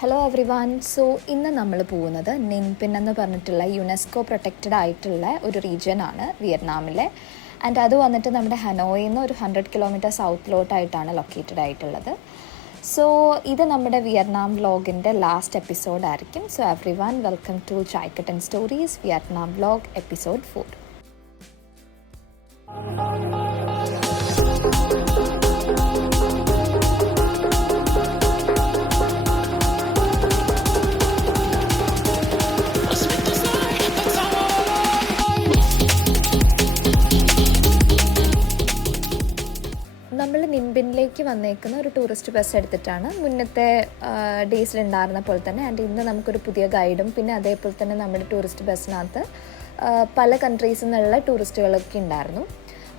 Hello every one so ഇന്ന് നമ്മൾ പോകുന്നത് നിൻപിൻ എന്ന് പറഞ്ഞിട്ടുള്ള യുനെസ്കോ പ്രൊട്ടക്റ്റഡ് ആയിട്ടുള്ള ഒരു റീജിയൻ ആണ് വിയറ്റ്നാമിലെ. ആൻഡ് അത് വന്നിട്ട് നമ്മുടെ ഹനോയിൽ നിന്ന് ഒരു ഹൺഡ്രഡ് കിലോമീറ്റർ സൗത്തിലോട്ടായിട്ടാണ് ലൊക്കേറ്റഡ് ആയിട്ടുള്ളത്. സോ ഇത് നമ്മുടെ വിയറ്റ്നാം വ്ലോഗിന്റെ ലാസ്റ്റ് എപ്പിസോഡ് ആയിരിക്കും. So everyone welcome to Chaikattan Stories Vietnam vlog episode four വന്നേക്കുന്ന ഒരു ടൂറിസ്റ്റ് ബസ് എടുത്തിട്ടാണ്. മുന്നത്തെ ഡേയ്സിൽ ഉണ്ടായിരുന്ന പോലെ തന്നെ ആൻഡ് ഇന്ന് നമുക്കൊരു പുതിയ ഗൈഡും പിന്നെ അതേപോലെ തന്നെ നമ്മുടെ ടൂറിസ്റ്റ് ബസ്സിനകത്ത് പല കൺട്രീസിൽ നിന്നുള്ള ടൂറിസ്റ്റുകളൊക്കെ ഉണ്ടായിരുന്നു.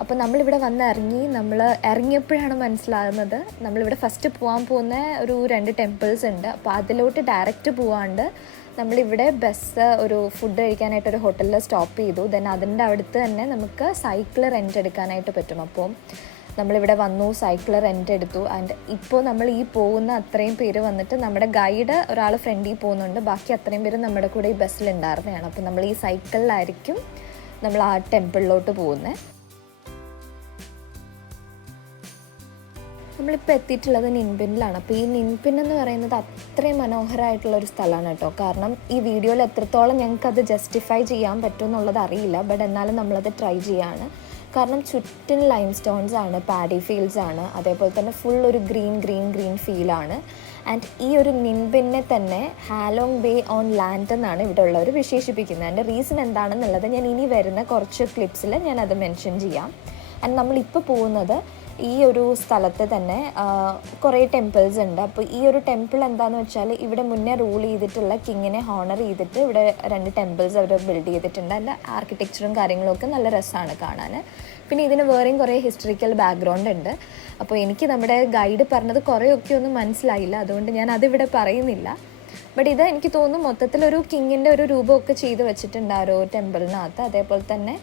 അപ്പോൾ നമ്മളിവിടെ വന്ന് ഇറങ്ങി നമ്മൾ ഇറങ്ങിയപ്പോഴാണ് മനസ്സിലാകുന്നത്. നമ്മളിവിടെ ഫസ്റ്റ് പോകാൻ പോകുന്ന ഒരു രണ്ട് ടെമ്പിൾസ് ഉണ്ട്. അപ്പോൾ അതിലോട്ട് ഡയറക്റ്റ് പോവാണ്ട് നമ്മളിവിടെ ബസ് ഒരു ഫുഡ് കഴിക്കാനായിട്ട് ഒരു ഹോട്ടലിൽ സ്റ്റോപ്പ് ചെയ്തു. ദെൻ അതിന്റെ അടുത്ത് തന്നെ നമുക്ക് സൈക്കിൾ റെന്റ് എടുക്കാനായിട്ട് പറ്റും. അപ്പോൾ നമ്മളിവിടെ വന്നു സൈക്കിൾ റെന്റ് എടുത്തു ആൻഡ് ഇപ്പോൾ നമ്മൾ ഈ പോകുന്ന അത്രയും പേര് വന്നിട്ട് നമ്മുടെ ഗൈഡ് ഒരാൾ ഫ്രണ്ടിൽ പോകുന്നുണ്ട്. ബാക്കി അത്രയും പേര് നമ്മുടെ കൂടെ ഈ ബസ്സിൽ ഉണ്ടായിരുന്നതാണ്. അപ്പോൾ നമ്മൾ ഈ സൈക്കിളിലായിരിക്കും നമ്മൾ ആ ടെമ്പിളിലോട്ട് പോകുന്നത് നമ്മളിപ്പോൾ എത്തിയിട്ടുള്ളത് നിൻപിനിലാണ് അപ്പോൾ ഈ നിൻപിൻ എന്ന് പറയുന്നത് അത്രയും മനോഹരമായിട്ടുള്ള ഒരു സ്ഥലമാണ് കേട്ടോ. കാരണം ഈ വീഡിയോയിൽ എത്രത്തോളം ഞങ്ങൾക്കത് ജസ്റ്റിഫൈ ചെയ്യാൻ പറ്റുമെന്നുള്ളത് അറിയില്ല. ബട്ട് എന്നാലും നമ്മളത് ട്രൈ ചെയ്യാണ്. കാരണം ചുറ്റും ലൈം സ്റ്റോൺസ് ആണ് പാഡി ഫീൽഡ്സ് ആണ് അതേപോലെ തന്നെ ഫുൾ ഒരു ഗ്രീൻ ഗ്രീൻ ഗ്രീൻ ഫീലാണ് ആൻഡ് ഈ ഒരു നിൻബിനെ തന്നെ ഹാലോങ് ബേ ഓൺ ലാൻഡ് എന്നാണ് ഇവിടെ ഉള്ളവർ വിശേഷിപ്പിക്കുന്നത്. അതിന്റെ റീസൺ എന്താണെന്നുള്ളത് ഞാൻ ഇനി വരുന്ന കുറച്ച് ക്ലിപ്സിൽ ഞാൻ മെൻഷൻ ചെയ്യാം. ആൻഡ് നമ്മളിപ്പോൾ പോകുന്നത് ഈ ഒരു സ്ഥലത്ത് തന്നെ കുറേ ടെമ്പിൾസ് ഉണ്ട്. അപ്പോൾ ഈ ഒരു ടെമ്പിൾ എന്താണെന്ന് വെച്ചാൽ ഇവിടെ മുന്നേ റൂൾ ചെയ്തിട്ടുള്ള കിങ്ങിനെ ഹോണർ ചെയ്തിട്ട് ഇവിടെ രണ്ട് ടെമ്പിൾസ് അവർ ബിൽഡ് ചെയ്തിട്ടുണ്ട്. അതിന്റെ ആർക്കിടെക്ചറും കാര്യങ്ങളും ഒക്കെ നല്ല രസമാണ് കാണാൻ പിന്നെ ഇതിന് വേറെയും കുറേ ഹിസ്റ്ററിക്കൽ ബാക്ക്ഗ്രൗണ്ട് ഉണ്ട്. അപ്പോൾ എനിക്ക് നമ്മുടെ ഗൈഡ് പറഞ്ഞത് ഒക്കെ ഒന്നും മനസ്സിലായില്ല. അതുകൊണ്ട് ഞാൻ അതിവിടെ പറയുന്നില്ല. ബട്ട് ഇത് എനിക്ക് തോന്നുന്നു മൊത്തത്തിലൊരു കിങ്ങിന്റെ ഒരു രൂപമൊക്കെ ചെയ്ത് വെച്ചിട്ടുണ്ട് ആ ഒരു ടെമ്പിളിനകത്ത് അതേപോലെ തന്നെ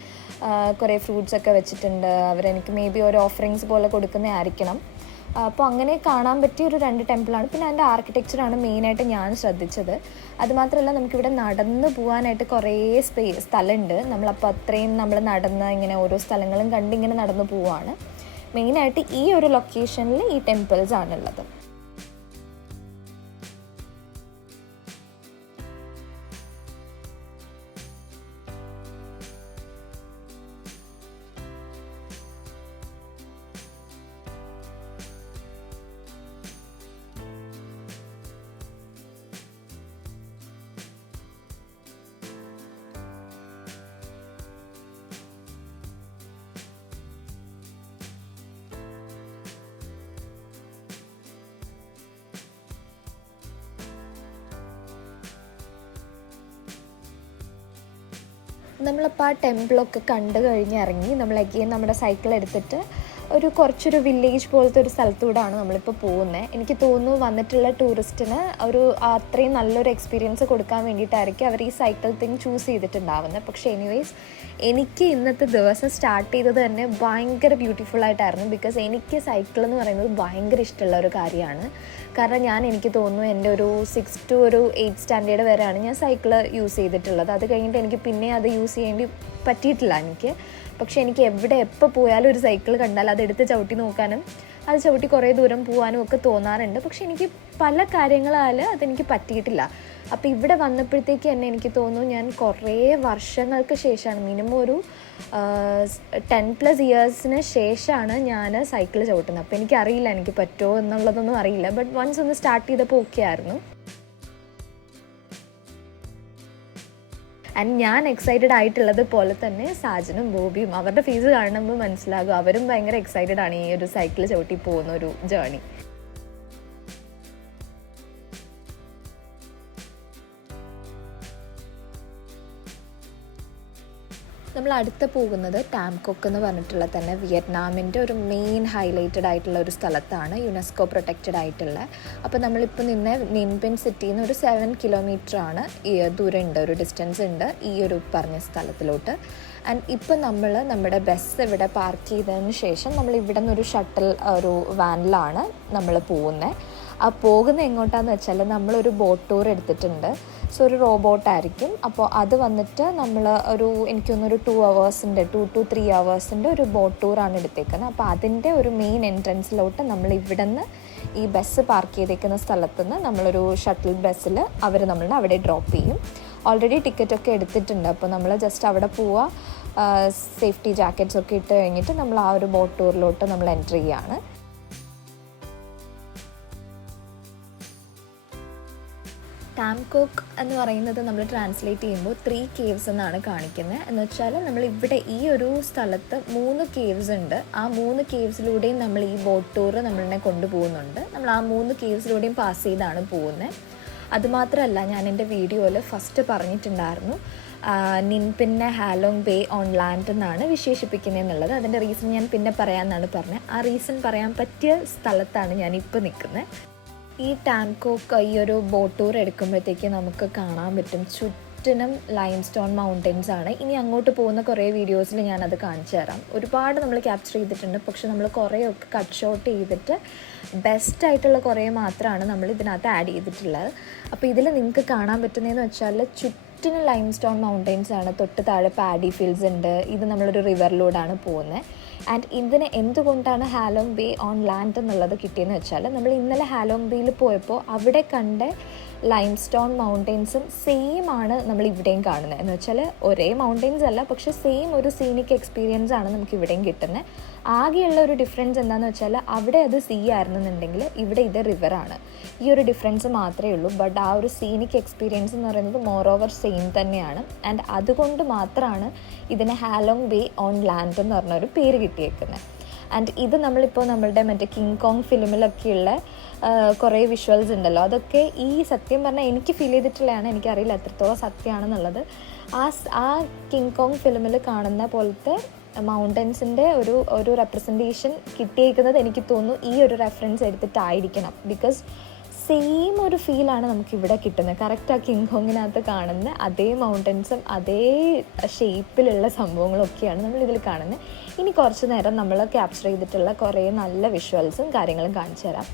കുറേ ഫ്രൂട്ട്സ് ഒക്കെ വെച്ചിട്ടുണ്ട്. അവരെനിക്ക് മേ ബി ഓരോ ഓഫറിങ്സ് പോലെ കൊടുക്കുന്നതായിരിക്കണം. അപ്പോൾ അങ്ങനെ കാണാൻ പറ്റിയ ഒരു രണ്ട് ടെമ്പിളാണ് പിന്നെ അതിന്റെ ആർക്കിടെക്ചറാണ് മെയിനായിട്ട് ഞാൻ ശ്രദ്ധിച്ചത്. അതുമാത്രമല്ല നമുക്കിവിടെ നടന്ന് പോകാനായിട്ട് കുറേ സ്പേ സ്ഥലമുണ്ട്. നമ്മളപ്പോൾ അത്രയും നമ്മൾ നടന്ന് ഇങ്ങനെ ഓരോ സ്ഥലങ്ങളും കണ്ടിങ്ങനെ നടന്ന് പോവാണ്. മെയിനായിട്ട് ഈ ഒരു ലൊക്കേഷനിൽ ഈ ടെമ്പിൾസ് ആണുള്ളത്. നമ്മളപ്പോൾ ആ ടെമ്പിളൊക്കെ കണ്ടു കഴിഞ്ഞ് ഇറങ്ങി നമ്മൾ അഗെയിൻ നമ്മുടെ സൈക്കിൾ എടുത്തിട്ട് ഒരു കുറച്ചൊരു വില്ലേജ് പോലത്തെ ഒരു സ്ഥലത്തൂടാണ് നമ്മളിപ്പോൾ പോകുന്നത് എനിക്ക് തോന്നുന്നു വന്നിട്ടുള്ള ടൂറിസ്റ്റിന് ഒരു അത്രയും നല്ലൊരു എക്സ്പീരിയൻസ് കൊടുക്കാൻ വേണ്ടിയിട്ടായിരിക്കും അവർ ഈ സൈക്കിൾ തിങ് ചൂസ് ചെയ്തിട്ടുണ്ടാവുന്നത് പക്ഷേ എനിവേസ് എനിക്ക് ഇന്നത്തെ ദിവസം സ്റ്റാർട്ട് ചെയ്തത് തന്നെ ഭയങ്കര ബ്യൂട്ടിഫുൾ ആയിട്ടായിരുന്നു. ബിക്കോസ് എനിക്ക് സൈക്കിൾ എന്ന് പറയുന്നത് ഭയങ്കര ഇഷ്ടമുള്ള ഒരു കാര്യമാണ്. കാരണം ഞാൻ എനിക്ക് തോന്നുന്നു എന്റെ ഒരു സിക്സ് ടു ഒരു എയ്റ്റ് സ്റ്റാൻഡേർഡ് വരെയാണ് ഞാൻ സൈക്കിൾ യൂസ് ചെയ്തിട്ടുള്ളത്. അത് കഴിഞ്ഞിട്ട് എനിക്ക് പിന്നെ അത് യൂസ് ചെയ്യേണ്ടി പറ്റിയിട്ടില്ല എനിക്ക്. പക്ഷേ എനിക്ക് എവിടെ എപ്പോൾ പോയാലും ഒരു സൈക്കിൾ കണ്ടാൽ അത് എടുത്ത് ചവിട്ടി നോക്കാനും അത് ചവിട്ടി കുറേ ദൂരം പോകാനും ഒക്കെ തോന്നാറുണ്ട്. പക്ഷെ എനിക്ക് പല കാര്യങ്ങളാൽ അതെനിക്ക് പറ്റിയിട്ടില്ല. അപ്പോൾ ഇവിടെ വന്നപ്പോഴത്തേക്ക് തന്നെ എനിക്ക് തോന്നുന്നു ഞാൻ കുറേ വർഷങ്ങൾക്ക് ശേഷമാണ് മിനിമം ഒരു ടെൻ പ്ലസ് ഇയേഴ്സിന് ശേഷമാണ് ഞാൻ സൈക്കിൾ ചവിട്ടുന്നത്. അപ്പോൾ എനിക്കറിയില്ല എനിക്ക് പറ്റുമോ എന്നുള്ളതൊന്നും അറിയില്ല. ബട്ട് വൺസ് ഒന്ന് സ്റ്റാർട്ട് ചെയ്തപ്പോൾ ഓക്കെ ആയിരുന്നു. ആൻഡ് ഞാൻ എക്സൈറ്റഡ് ആയിട്ടുള്ളത് പോലെ തന്നെ സാജനും ബോബിയും അവരുടെ ഫീസ് കാണുമ്പോൾ മനസ്സിലാകും. അവരും ഭയങ്കര എക്സൈറ്റഡ് ആണ് ഈ ഒരു സൈക്കിൾ ചവിട്ടി പോകുന്ന ഒരു ജേണി നമ്മൾ അടുത്ത പോകുന്നത് ടാംകോക്ക് എന്ന് പറഞ്ഞിട്ടുള്ള തന്നെ വിയറ്റ്നാമിന്റെ ഒരു മെയിൻ ഹൈലൈറ്റഡ് ആയിട്ടുള്ള ഒരു സ്ഥലത്താണ് യുനെസ്കോ പ്രൊട്ടക്റ്റഡ് ആയിട്ടുള്ള. അപ്പോൾ നമ്മളിപ്പോൾ നിന്ന് നിൻപിൻ സിറ്റിയിൽ നിന്ന് ഒരു സെവൻ കിലോമീറ്റർ ആണ് ദൂരം ഉണ്ട് ഒരു ഡിസ്റ്റൻസ് ഉണ്ട് ഈ ഒരു പറഞ്ഞ സ്ഥലത്തിലോട്ട്. ആൻഡ് ഇപ്പം നമ്മൾ നമ്മുടെ ബസ് ഇവിടെ പാർക്ക് ചെയ്തതിന് ശേഷം നമ്മൾ ഇവിടെ നിന്നൊരു ഷട്ടിൽ ഒരു വാനിലാണ് നമ്മൾ പോകുന്നത്. ആ പോകുന്ന എങ്ങോട്ടാന്ന് വെച്ചാൽ നമ്മളൊരു ബോട്ട് ടൂർ എടുത്തിട്ടുണ്ട്. സോ ഒരു റോബോട്ടായിരിക്കും അപ്പോൾ അത് വന്നിട്ട് നമ്മൾ ഒരു എനിക്കൊന്നൊരു ടു അവേഴ്സിന്റെ ടു ടു ത്രീ അവേഴ്സിന്റെ ഒരു ബോട്ട് ടൂറാണ് എടുത്തേക്കുന്നത്. അപ്പോൾ അതിന്റെ ഒരു മെയിൻ എൻട്രൻസിലോട്ട് നമ്മൾ ഇവിടെ നിന്ന് ഈ ബസ് പാർക്ക് ചെയ്തേക്കുന്ന സ്ഥലത്തു നിന്ന് നമ്മളൊരു ഷട്ടിൽ ബസ്സിൽ അവർ നമ്മളെ അവിടെ ഡ്രോപ്പ് ചെയ്യും. ഓൾറെഡി ടിക്കറ്റൊക്കെ എടുത്തിട്ടുണ്ട്. അപ്പോൾ നമ്മൾ ജസ്റ്റ് അവിടെ പോവുക സേഫ്റ്റി ജാക്കറ്റ്സ് ഒക്കെ ഇട്ട് കഴിഞ്ഞിട്ട് നമ്മൾ ആ ഒരു ബോട്ട് ടൂറിലോട്ട് നമ്മൾ എന്റർ ചെയ്യുകയാണ് ടാംകോക്ക് എന്ന് പറയുന്നത് നമ്മൾ ട്രാൻസ്ലേറ്റ് ചെയ്യുമ്പോൾ ത്രീ കേവ്സ് എന്നാണ് കാണിക്കുന്നത്. എന്ന് വെച്ചാൽ നമ്മൾ ഇവിടെ ഈ ഒരു സ്ഥലത്ത് മൂന്ന് കേവ്സ് ഉണ്ട്. ആ മൂന്ന് കേവ്സിലൂടെയും നമ്മൾ ഈ ബോട്ട് ടൂർ നമ്മളിനെ കൊണ്ടുപോകുന്നുണ്ട്. നമ്മൾ ആ മൂന്ന് കേവ്സിലൂടെയും പാസ് ചെയ്താണ് പോകുന്നത്. അതുമാത്രമല്ല ഞാൻ എന്റെ വീഡിയോയിൽ ഫസ്റ്റ് പറഞ്ഞിട്ടുണ്ടായിരുന്നു നിൻപിന്നെ ഹാലോങ് ബേ ഓൺ ലാൻഡ് എന്നാണ് വിശേഷിപ്പിക്കുന്നത് എന്നുള്ളത്. അതിന്റെ റീസൺ ഞാൻ പിന്നെ പറയാമെന്നാണ് പറഞ്ഞത്. ആ റീസൺ പറയാൻ പറ്റിയ സ്ഥലത്താണ് ഞാൻ ഇപ്പോൾ നിൽക്കുന്നത്. ഈ ടാൻകോക്ക് ഈ ഒരു ബോട്ട് ടൂർ എടുക്കുമ്പോഴത്തേക്ക് നമുക്ക് കാണാൻ പറ്റും. ചുറ്റിനും ലൈം സ്റ്റോൺ മൗണ്ടൻസ് ആണ്. ഇനി അങ്ങോട്ട് പോകുന്ന കുറേ വീഡിയോസിൽ ഞാനത് കാണിച്ചു തരാം. ഒരുപാട് നമ്മൾ ക്യാപ്ചർ ചെയ്തിട്ടുണ്ട്. പക്ഷെ നമ്മൾ കുറേയൊക്കെ കട്ട് ഷോട്ട് ചെയ്തിട്ട് ബെസ്റ്റ് ആയിട്ടുള്ള കുറേ മാത്രമാണ് നമ്മൾ ഇതിനകത്ത് ആഡ് ചെയ്തിട്ടുള്ളത്. അപ്പോൾ ഇതിൽ നിങ്ങൾക്ക് കാണാൻ പറ്റുന്നതെന്ന് വെച്ചാൽ ചുറ്റിനും ലൈം സ്റ്റോൺ മൗണ്ടൻസ് ആണ്. തൊട്ട് താഴെ പാഡി ഫീൽഡ്സ് ഉണ്ട്. ഇത് നമ്മളൊരു റിവറിലൂടെയാണ് പോകുന്നത് ആൻഡ് ഇതിന് എന്തുകൊണ്ടാണ് ഹാലോം ബേ ഓൺ ലാൻഡ് എന്നുള്ളത് കിട്ടിയെന്ന് വെച്ചാൽ നമ്മൾ ഇന്നലെ ഹാലോം ബേയിൽ പോയപ്പോൾ അവിടെ കണ്ട ലൈം സ്റ്റോൺ മൗണ്ടെയ്ൻസും സെയിം ആണ് നമ്മൾ ഇവിടെയും കാണുന്നത് എന്ന് വെച്ചാൽ ഒരേ മൗണ്ടെയ്ൻസ് അല്ല പക്ഷേ സെയിം ഒരു സീനിക് എക്സ്പീരിയൻസ് ആണ് നമുക്ക് ഇവിടെയും കിട്ടുന്നത് ആകെയുള്ള ഒരു ഡിഫറൻസ് എന്താണെന്ന് വെച്ചാൽ അവിടെ അത് സീ ആയിരുന്നെന്നുണ്ടെങ്കിൽ ഇവിടെ ഇത് റിവറാണ് ഈ ഒരു ഡിഫറൻസ് മാത്രമേ ഉള്ളൂ. ബട്ട് ആ ഒരു സീനിക് എക്സ്പീരിയൻസ് എന്ന് പറയുന്നത് മോർ ഓവർ സെയിം തന്നെയാണ്. ആൻഡ് അതുകൊണ്ട് മാത്രമാണ് ഇതിന് ഹാലോങ് ബേ ഓൺ ലാൻഡ് എന്ന് പറഞ്ഞൊരു പേര് കിട്ടിയേക്കുന്നത് ആൻഡ് ഇത് നമ്മളിപ്പോൾ നമ്മളുടെ മറ്റേ കിങ് കോങ് ഫിലിമിലൊക്കെയുള്ള കുറേ വിഷ്വൽസ് ഉണ്ടല്ലോ. അതൊക്കെ ഈ സത്യം പറഞ്ഞാൽ എനിക്ക് ഫീൽ ചെയ്തിട്ടുള്ളതാണ്. എനിക്കറിയില്ല എത്രത്തോളം സത്യമാണെന്നുള്ളത്. ആ ആ കിങ് കോങ് ഫിലിമിൽ കാണുന്ന പോലത്തെ മൗണ്ടൻസിന്റെ ഒരു ഒരു റെപ്രസെന്റേഷൻ കിട്ടിയേക്കുന്നത് എനിക്ക് തോന്നുന്നു ഈ ഒരു റെഫറൻസ് എടുത്തിട്ടായിരിക്കണം. ബിക്കോസ് സെയിം ഒരു ഫീലാണ് നമുക്ക് ഇവിടെ കിട്ടുന്നത്. കറക്റ്റ് ആ കിങ് ഹോങ്ങിനകത്ത് കാണുന്ന അതേ മൗണ്ടൻസും അതേ ഷേപ്പിലുള്ള സംഭവങ്ങളൊക്കെയാണ് നമ്മൾ ഇതിൽ കാണുന്നത്. ഇനി കുറച്ച് നേരം നമ്മൾ ക്യാപ്ചർ ചെയ്തിട്ടുള്ള കുറേ നല്ല വിഷ്വൽസും കാര്യങ്ങളും കാണിച്ചു തരാം.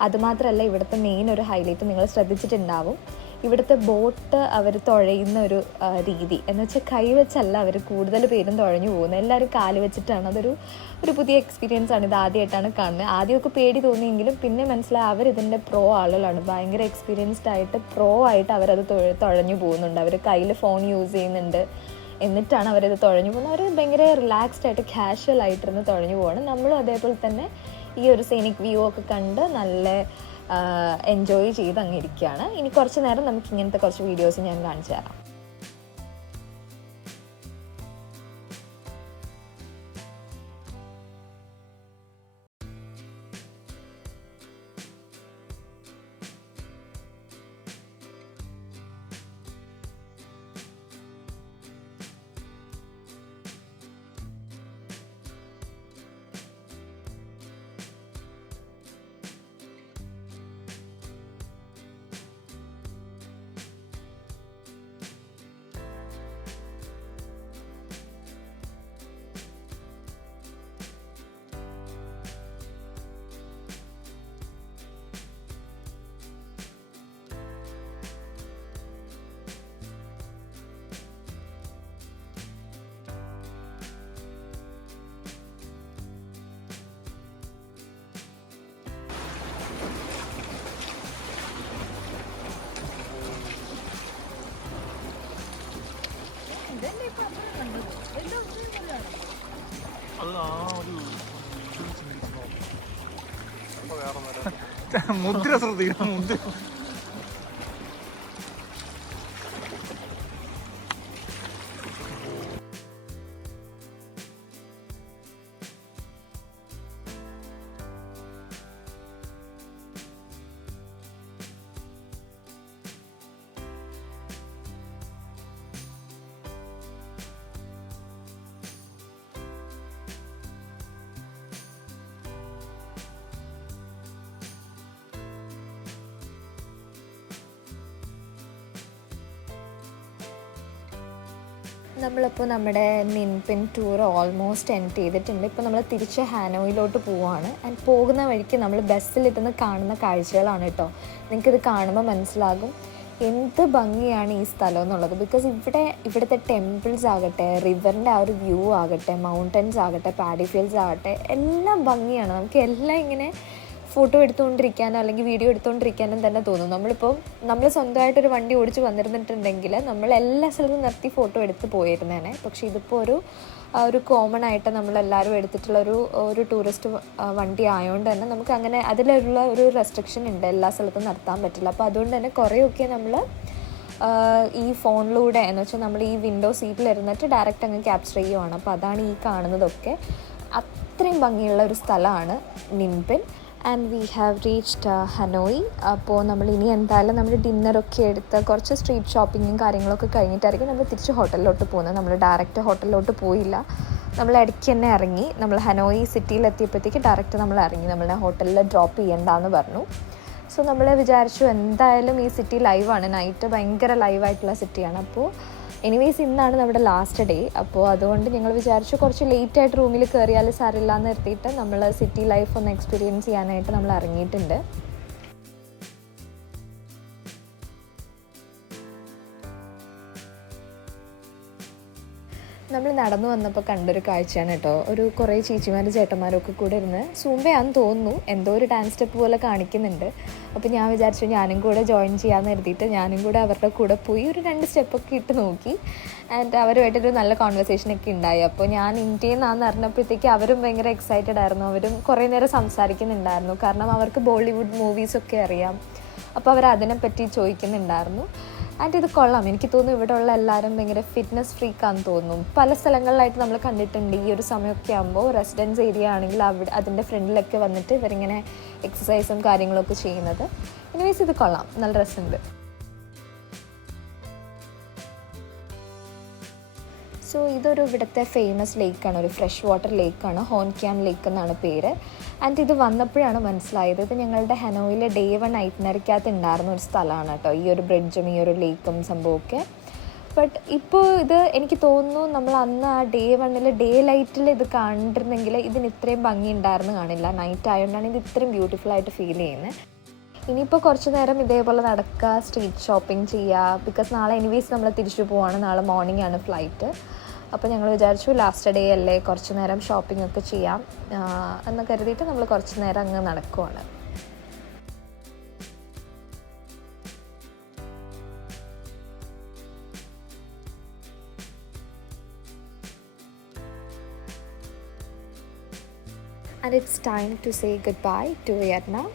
അതുമാത്രമല്ല ഇവിടുത്തെ മെയിൻ ഒരു ഹൈലൈറ്റ് നിങ്ങൾ ശ്രദ്ധിച്ചിട്ടുണ്ടാവും. ഇവിടുത്തെ ബോട്ട് അവർ തുഴയുന്ന ഒരു രീതി. എന്ന് വെച്ചാൽ കൈ വെച്ചല്ല അവർ കൂടുതൽ പേരും തുഴഞ്ഞു പോകുന്നത് എല്ലാവരും കാൽ വെച്ചിട്ടാണ്. അതൊരു ഒരു പുതിയ എക്സ്പീരിയൻസ് ആണ് ഇത് ആദ്യമായിട്ടാണ് കാണുന്നത് ആദ്യമൊക്കെ പേടി തോന്നിയെങ്കിലും പിന്നെ മനസ്സിലായി അവർ ഇതിന്റെ പ്രോ ആളുകളാണ്. ഭയങ്കര എക്സ്പീരിയൻസ്ഡ് ആയിട്ട് പ്രോ ആയിട്ട് അവരത് തുഴഞ്ഞു പോകുന്നുണ്ട്. അവർ കയ്യിൽ ഫോൺ യൂസ് ചെയ്യുന്നുണ്ട്. എന്നിട്ടാണ് അവരത് തുഴഞ്ഞു പോകുന്നത് അവർ ഭയങ്കര റിലാക്സ്ഡ് ആയിട്ട് കാഷ്വൽ ആയിട്ടിരുന്ന് തുഴഞ്ഞു പോവാണ്. നമ്മളും അതേപോലെ തന്നെ ഈ ഒരു സീനിക് വ്യൂ ഒക്കെ കണ്ട് നല്ല എൻജോയ് ചെയ്ത് അങ്ങ് ഇരിക്കുകയാണ് ഇനി കുറച്ച് നേരം നമുക്ക് ഇങ്ങനത്തെ കുറച്ച് വീഡിയോസ് ഞാൻ കാണിച്ചു തരാം. 持ってらその時持って നമ്മളിപ്പോൾ നമ്മുടെ നിൻപിൻ ടൂർ ഓൾമോസ്റ്റ് എൻഡ് ചെയ്തിട്ടുണ്ട്. ഇപ്പോൾ നമ്മൾ തിരിച്ച് ഹാനോയിലോട്ട് പോവുകയാണ് ആൻഡ് പോകുന്ന വഴിക്ക് നമ്മൾ ബസ്സിലിരുന്ന് കാണുന്ന കാഴ്ചകളാണ് കേട്ടോ നിങ്ങൾക്കിത് കാണുമ്പോൾ മനസ്സിലാകും എന്ത് ഭംഗിയാണ് ഈ സ്ഥലം എന്നുള്ളത്. ബിക്കോസ് ഇവിടെ ഇവിടുത്തെ ടെമ്പിൾസ് ആകട്ടെ റിവറിന്റെ ആ ഒരു വ്യൂ ആകട്ടെ മൗണ്ടൻസ് ആകട്ടെ പാഡി ഫീൽഡ്സ് ആകട്ടെ എല്ലാം ഭംഗിയാണ്. നമുക്ക് എല്ലാം ഇങ്ങനെ ഫോട്ടോ എടുത്തുകൊണ്ടിരിക്കാനോ അല്ലെങ്കിൽ വീഡിയോ എടുത്തുകൊണ്ടിരിക്കാനും തന്നെ തോന്നും. നമ്മളിപ്പോൾ നമ്മൾ സ്വന്തമായിട്ടൊരു വണ്ടി ഓടിച്ച് വന്നിരുന്നിട്ടുണ്ടെങ്കിൽ നമ്മൾ എല്ലാ സ്ഥലത്തും നിർത്തി ഫോട്ടോ എടുത്ത് പോയിരുന്നേനെ. പക്ഷേ ഇതിപ്പോൾ ഒരു ഒരു കോമൺ ആയിട്ട് നമ്മളെല്ലാവരും എടുത്തിട്ടുള്ള ഒരു ഒരു ടൂറിസ്റ്റ് വണ്ടി ആയതുകൊണ്ട് തന്നെ നമുക്ക് അങ്ങനെ അതിലുള്ള ഒരു റെസ്ട്രിക്ഷൻ ഉണ്ട്. എല്ലാ സ്ഥലത്തും നിർത്താൻ പറ്റില്ല. അപ്പോൾ അതുകൊണ്ട് തന്നെ കുറേയൊക്കെ നമ്മൾ ഈ ഫോണിലൂടെ എന്ന് വെച്ചാൽ നമ്മൾ ഈ വിൻഡോ സീറ്റിൽ ഇരുന്നിട്ട് ഡയറക്റ്റ് അങ്ങ് ക്യാപ്ചർ ചെയ്യുവാണ്. അപ്പോൾ അതാണ് ഈ കാണുന്നതൊക്കെ. അത്രയും ഭംഗിയുള്ള ഒരു സ്ഥലമാണ് Ninh Binh. And we have reached Hanoi അപ്പോൾ നമ്മൾ ഇനി എന്തായാലും നമ്മൾ ഡിന്നറൊക്കെ എടുത്ത് കുറച്ച് സ്ട്രീറ്റ് ഷോപ്പിങ്ങും കാര്യങ്ങളൊക്കെ കഴിഞ്ഞിട്ടായിരിക്കും നമ്മൾ തിരിച്ച് ഹോട്ടലിലോട്ട് പോകുന്നത്. നമ്മൾ ഡയറക്റ്റ് ഹോട്ടലിലോട്ട് പോയില്ല. നമ്മൾ ഇടയ്ക്ക് തന്നെ ഇറങ്ങി. നമ്മൾ ഹനോയി സിറ്റിയിൽ എത്തിയപ്പോഴത്തേക്ക് ഡയറക്റ്റ് നമ്മൾ ഇറങ്ങി. നമ്മളെ ഹോട്ടലിൽ ഡ്രോപ്പ് ചെയ്യണ്ടെന്ന് പറഞ്ഞു. സോ നമ്മൾ വിചാരിച്ചു എന്തായാലും ഈ സിറ്റി ലൈവാണ് നൈറ്റ് ഭയങ്കര ലൈവായിട്ടുള്ള സിറ്റിയാണ് അപ്പോൾ എനിവേസ് ഇന്നാണ് നമ്മുടെ ലാസ്റ്റ് ഡേ അപ്പോൾ അതുകൊണ്ട് ഞങ്ങൾ വിചാരിച്ചു കുറച്ച് ലേറ്റ് ആയിട്ട് റൂമിൽ കയറിയാൽ സാരില്ല എന്ന് നിർത്തിയിട്ട് നമ്മൾ സിറ്റി ലൈഫ് ഒന്ന് എക്സ്പീരിയൻസ് ചെയ്യാനായിട്ട് നമ്മൾ ഇറങ്ങിയിട്ടുണ്ട്. നമ്മൾ നടന്നു വന്നപ്പോൾ കണ്ടൊരു കാഴ്ചയാണ് കേട്ടോ. ഒരു കുറേ ചേച്ചിമാരും ചേട്ടന്മാരും ഒക്കെ കൂടെ ഇരുന്ന് സൂമ്പയാന്ന് തോന്നുന്നു. എന്തോ ഒരു ഡാൻസ് സ്റ്റെപ്പ് പോലെ കാണിക്കുന്നുണ്ട്. അപ്പോൾ ഞാൻ വിചാരിച്ചു ഞാനും കൂടെ ജോയിൻ ചെയ്യാമെന്ന് കരുതിയിട്ട് ഞാനും കൂടെ അവരുടെ കൂടെ പോയി ഒരു രണ്ട് സ്റ്റെപ്പൊക്കെ ഇട്ട് നോക്കി. ആൻഡ് അവരുമായിട്ടൊരു നല്ല കോൺവെർസേഷനൊക്കെ ഉണ്ടായി. അപ്പോൾ ഞാൻ ഇന്ത്യയിൽ നിന്നാന്ന് അറിഞ്ഞപ്പോഴത്തേക്ക് അവരും ഭയങ്കര എക്സൈറ്റഡ് ആയിരുന്നു. അവരും കുറേ നേരം സംസാരിക്കുന്നുണ്ടായിരുന്നു. കാരണം അവർക്ക് ബോളിവുഡ് മൂവീസൊക്കെ അറിയാം. അപ്പോൾ അവർ അതിനെപ്പറ്റി ചോദിക്കുന്നുണ്ടായിരുന്നു. ആൻഡ് ഇത് കൊള്ളാം. എനിക്ക് തോന്നുന്നു ഇവിടെ ഉള്ള എല്ലാവരും ഭയങ്കര ഫിറ്റ്നസ് ഫ്രീക്കാന്ന് തോന്നുന്നു. പല സ്ഥലങ്ങളിലായിട്ട് നമ്മൾ കണ്ടിട്ടുണ്ട് ഈ ഒരു സമയമൊക്കെ ആകുമ്പോൾ റെസിഡൻസ് ഏരിയ ആണെങ്കിൽ അവിടെ അതിന്റെ ഫ്രണ്ടിലൊക്കെ വന്നിട്ട് ഇവരിങ്ങനെ എക്സസൈസും കാര്യങ്ങളൊക്കെ ചെയ്യുന്നത്. എനിവേസ് ഇത് കൊള്ളാം. നല്ല രസമുണ്ട്. സോ ഇതൊരു ഇവിടുത്തെ ഫേമസ് ലേക്കാണ് ഒരു ഫ്രഷ് വാട്ടർ ലേക്കാണ് ഹോൺക്യാൻ ലേക്ക് എന്നാണ് പേര്. ആൻഡ് ഇത് വന്നപ്പോഴാണ് മനസ്സിലായത്. ഇത് ഞങ്ങളുടെ ഹനോയിലെ ഡേ വൺ ഐറ്റിനറിക്കകത്ത് ഉണ്ടായിരുന്ന ഒരു സ്ഥലമാണ് കേട്ടോ. ഈ ഒരു ബ്രിഡ്ജും ഈ ഒരു ലേക്കും സംഭവമൊക്കെ. ബട്ട് ഇപ്പോൾ ഇത് എനിക്ക് തോന്നുന്നു നമ്മൾ അന്ന് ആ ഡേ വണ്ണിൽ ഡേ ലൈറ്റിൽ ഇത് കണ്ടിരുന്നെങ്കിൽ ഇതിന് ഇത്രയും ഭംഗി ഉണ്ടായിരുന്നു കാണില്ല. നൈറ്റ് ആയതുകൊണ്ടാണ് ഇത് ഇത്രയും ബ്യൂട്ടിഫുൾ ആയിട്ട് ഫീൽ ചെയ്യുന്നത് ഇനിയിപ്പോൾ കുറച്ച് നേരം ഇതേപോലെ നടക്കുക സ്ട്രീറ്റ് ഷോപ്പിംഗ് ചെയ്യുക. ബിക്കോസ് നാളെ എനിവേസ് നമ്മൾ തിരിച്ചു പോവാണ്. നാളെ മോർണിംഗ് ആണ് ഫ്ലൈറ്റ് അപ്പോൾ ഞങ്ങൾ വിചാരിച്ചു ലാസ്റ്റ് ഡേ അല്ലേ കുറച്ച് നേരം ഷോപ്പിംഗ് ഒക്കെ ചെയ്യാം. എന്ന് കരുതിയിട്ട് നമ്മൾ കുറച്ച് നേരം അങ്ങ് നടക്കുവാണ്. And it's time to say goodbye to Vietnam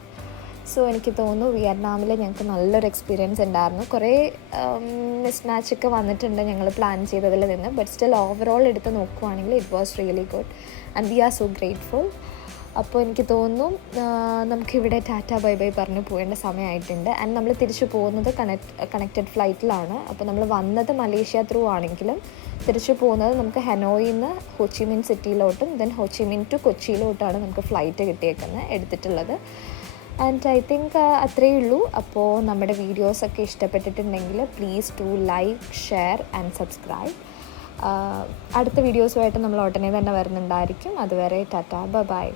so എനിക്ക് തോന്നുന്നു വിയറ്റ്നാമിൽ ഞങ്ങൾക്ക് നല്ലൊരു എക്സ്പീരിയൻസ് ഉണ്ടായിരുന്നു. കുറേ മിസ് മാച്ച് ഒക്കെ വന്നിട്ടുണ്ട് ഞങ്ങൾ പ്ലാൻ ചെയ്തതിൽ നിന്ന്. ബട്ട് സ്റ്റിൽ ഓവറോൾ എടുത്ത് നോക്കുവാണെങ്കിൽ it was really good and we are so grateful അപ്പോൾ എനിക്ക് തോന്നുന്നു നമുക്കിവിടെ ടാറ്റ ബൈ ബൈ പറഞ്ഞ് പോകേണ്ട സമയമായിട്ടുണ്ട്. ആൻഡ് നമ്മൾ തിരിച്ചു പോകുന്നത് കണക്ട് കണക്റ്റഡ് ഫ്ലൈറ്റിലാണ് അപ്പോൾ നമ്മൾ വന്നത് മലേഷ്യ ത്രൂ ആണെങ്കിലും തിരിച്ചു പോകുന്നത് നമുക്ക് ഹനോയിൽ നിന്ന് Ho Chi Minh സിറ്റിയിലോട്ടും then Ho Chi Minh to കൊച്ചിയിലോട്ടാണ് നമുക്ക് ഫ്ലൈറ്റ് കിട്ടിയേക്കുന്നത് എടുത്തിട്ടുള്ളത്. ആൻഡ് ഐ തിങ്ക് അത്രയേ ഉള്ളൂ. അപ്പോൾ നമ്മുടെ വീഡിയോസൊക്കെ ഇഷ്ടപ്പെട്ടിട്ടുണ്ടെങ്കിൽ please to like share and subscribe അടുത്ത വീഡിയോസുമായിട്ട് നമ്മൾ ഉടനെ തന്നെ വരുന്നുണ്ടായിരിക്കും. അതുവരെ ടാറ്റ. ബൈ